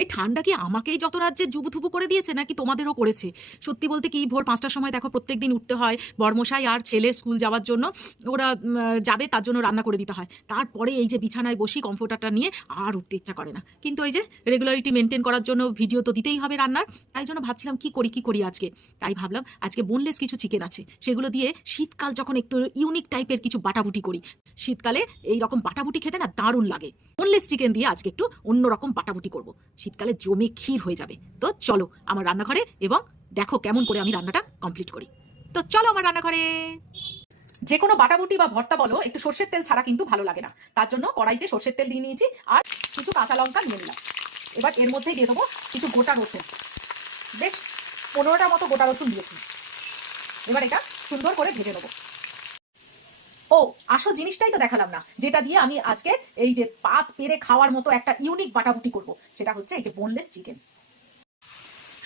এই ঠান্ডা কি আমাকেই যত রাজ্যে জুবুথুবু করে দিয়েছে নাকি তোমাদেরও করেছে? সত্যি বলতে কি, ভোর ৫টার সময় দেখো প্রত্যেকদিন উঠতে হয়, বড়মশাই আর ছেলে স্কুল যাওয়ার জন্য। ওরা যাবে, তার জন্য রান্না করে দিতে হয়। তারপরে এই যে বিছানায় বসি কমফোর্টারটা নিয়ে, আর উঠতে ইচ্ছা করে না। কিন্তু এই যে রেগুলারিটি মেনটেন করার জন্য ভিডিও তো দিতেই হবে রান্নার। তাই জন্য ভাবছিলাম কি করি আজকে। তাই ভাবলাম আজকে বোনলেস কিছু চিকেন আছে, সেগুলো দিয়ে শীতকাল যখন একটু ইউনিক টাইপের কিছু বাটাবুটি করি। শীতকালে এই রকম বাটাবুটি খেতে না দারুণ লাগে। বোনলেস চিকেন দিয়ে আজকে একটু অন্যরকম বাটাবুটি করব। শীতকালে জমে ক্ষীর হয়ে যাবে। তো চলো আমার রান্নাঘরে এবং দেখো কেমন করে আমি রান্নাটা কমপ্লিট করি। তো চলো আমার রান্নাঘরে। যে কোনো বাটাবুটি বা ভর্তা বলো, একটু সর্ষের তেল ছাড়া কিন্তু ভালো লাগে না। তার জন্য কড়াইতে সর্ষের তেল দিয়ে নিয়েছি আর কিছু কাঁচা লঙ্কা নিয়ে নিলাম। এবার এর মধ্যেই দিয়ে দেবো কিছু গোটা রসুন, বেশ 15টার মতো গোটা রসুন দিয়েছি। এবার এটা সুন্দর করে ভেজে নেবো। ও আসল জিনিসটাই তো দেখালাম না, যেটা দিয়ে আমি আজকে এই যে পাত পেরে খাওয়ার মতো একটা ইউনিক বাটাবুটি করব, সেটা হচ্ছে এই যে বোনলেস চিকেন।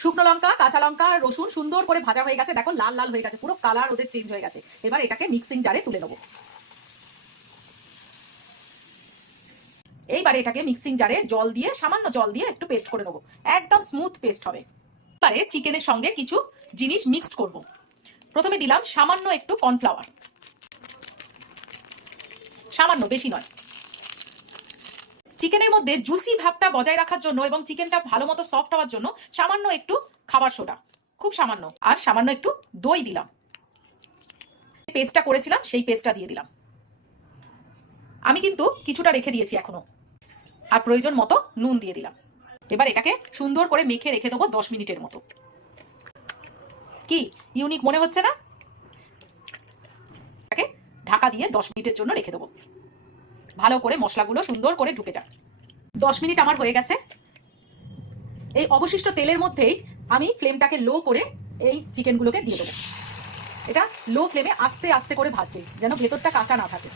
শুকনো লঙ্কা, কাঁচা লঙ্কা, রসুন সুন্দর করে ভাজা হয়ে গেছে, দেখো লাল লাল হয়ে গেছে, পুরো কালার ওদের চেঞ্জ হয়ে গেছে। এবার এটাকে মিক্সিং জারে তুলে নেবো। এইবারে এটাকে মিক্সিং জারে জল দিয়ে, সামান্য জল দিয়ে একটু পেস্ট করে নেবো, একদম স্মুথ পেস্ট হবে। এবারে চিকেনের সঙ্গে কিছু জিনিস মিক্সড করব। প্রথমে দিলাম সামান্য একটু কর্নফ্লাওয়ার, সামান্য, বেশি নয়। চিকেনের মধ্যে জুসি ভাবটা বজায় রাখার জন্য এবং চিকেনটা ভালো মতো সফট হওয়ার জন্য সামান্য একটু খাবার সোডা, খুব সামান্য, আর সামান্য একটু দই দিলাম। পেস্টটা করেছিলাম সেই পেস্টটা দিয়ে দিলাম। আমি কিন্তু কিছুটা রেখে দিয়েছি এখনো, আর প্রয়োজন মতো নুন দিয়ে দিলাম। এবার এটাকে সুন্দর করে মেখে রেখে দেবো 10 মিনিটের মতো। কি ইউনিক মনে হচ্ছে না? এটাকে ঢাকা দিয়ে 10 মিনিটের জন্য রেখে দেবো, ভালো করে মশলাগুলো সুন্দর করে ঢুকে যাক। 10 মিনিট আমার হয়ে গেছে। এই অবশিষ্ট তেলের মধ্যেই আমি ফ্লেমটাকে লো করে এই চিকেনগুলোকে দিয়ে দেবো। এটা লো ফ্লেমে আস্তে আস্তে করে ভাজবে, যেন ভেতরটা কাঁচা না থাকে।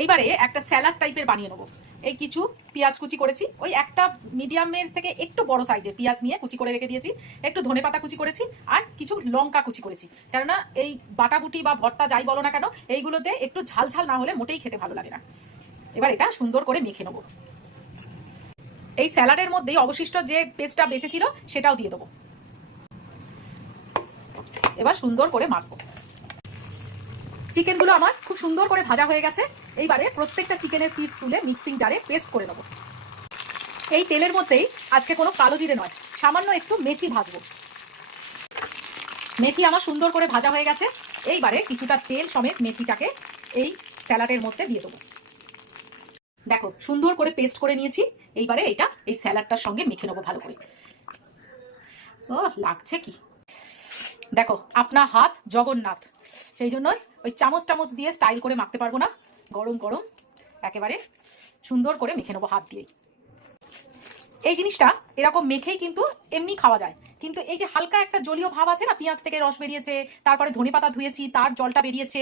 এইবারে একটা স্যালাড টাইপের বানিয়ে নেবো। এই কিছু পেঁয়াজ কুচি করেছি, ওই একটা মিডিয়ামের থেকে একটু বড় সাইজের পেঁয়াজ নিয়ে কুচি করে রেখে দিয়েছি, একটু ধনেপাতা কুচি করেছি, আর কিছু লঙ্কা কুচি করেছি। কেননা এই বাটাবুটি বা ভর্তা যাই বলো না কেন, এইগুলোতে একটু ঝাল ঝাল না হলে মোটেই খেতে ভালো লাগে না। এবার এটা সুন্দর করে মেখে নেবো। এই স্যালাডের মধ্যেই অবশিষ্ট যে পেস্টটা বেঁচে ছিল সেটাও দিয়ে দেবো। এবার সুন্দর করে মাখবো। চিকেনগুলো আমার খুব সুন্দর করে ভাজা হয়ে গেছে। এইবারে প্রত্যেকটা চিকেনের পিস তুলে মিক্সিং জারে পেস্ট করে নেবো। এই তেলের মধ্যেই আজকে কোনো কালো জিরে নয়, সামান্য একটু মেথি ভাজবো। মেথি আমার সুন্দর করে ভাজা হয়ে গেছে। এইবারে কিছুটা তেল সমেত মেথিটাকে এই স্যালাডের মধ্যে দিয়ে দেবো। দেখো সুন্দর করে পেস্ট করে নিয়েছি। এইবারে এটা এই স্যালাডটার সঙ্গে মেখে নেবো ভালো করে। ও লাগছে কি দেখো, আপনা হাত জগন্নাথ, সেই জন্যই ওই চামচ দিয়ে স্টাইল করে মাখতে পারবো না। গরম গরম একেবারে সুন্দর করে মেখে নেবো হাত দিয়েই। এই জিনিসটা এরকম মেখেই কিন্তু এমনি খাওয়া যায়, কিন্তু এই যে হালকা একটা জলীয় ভাব আছে না, পেঁয়াজ থেকে রস বেরিয়েছে, তারপরে ধনেপাতা ধুয়েছি, তার জলটা বেরিয়েছে,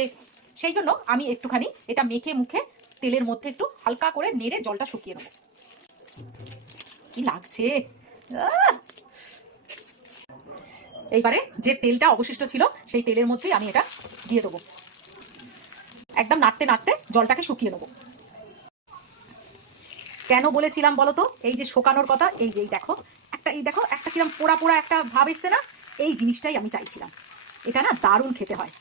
সেই জন্য আমি একটুখানি এটা মেখে মুখে তেলের মধ্যে একটু হালকা করে নেড়ে জলটা শুকিয়ে নেবো। কি লাগছে! এইবারে যে তেলটা অবশিষ্ট ছিল সেই তেলের মধ্যেই আমি এটা দিয়ে দেবো। একদম নাড়তে নাড়তে জলটাকে শুকিয়ে নেবো। কেন বলেছিলাম বলো তো এই যে শোকানোর কথা? এই যে দেখো একটা কিরম পোড়া পোড়া একটা ভাব এসছে না, এই জিনিসটাই আমি চাইছিলাম। এটা না দারুণ খেতে হয়,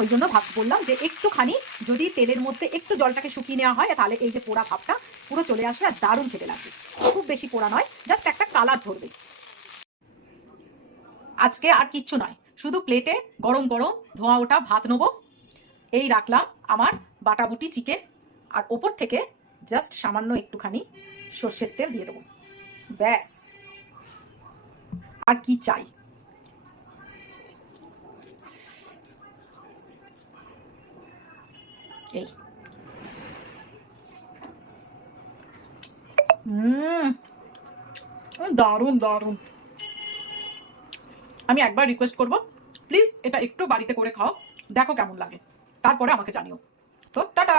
ওই জন্য বললাম যে একটুখানি যদি তেলের মধ্যে একটু জলটাকে শুকিয়ে নেওয়া হয়, তাহলে এই যে পোড়া ভাবটা পুরো চলে আসবে আর দারুণ খেতে লাগবে। খুব বেশি পোড়া নয়, জাস্ট একটা কালার ধরবে। আজকে আর কিচ্ছু নয়, শুধু প্লেটে গরম গরম ধোঁয়া ওঠা ভাত নেবো। এই রাখলাম আমার বাটাবুটি চিকেন, আর ওপর থেকে জাস্ট সামান্য একটুখানি সর্ষের তেল দিয়ে দেবো। ব্যাস, আর কি চাই? এই দারুণ দারুণ। আমি একবার রিকোয়েস্ট করব, প্লিজ এটা একটু বাড়িতে করে খাও, দেখো কেমন লাগে, তারপরে আমাকে জানিও। তো টাটা।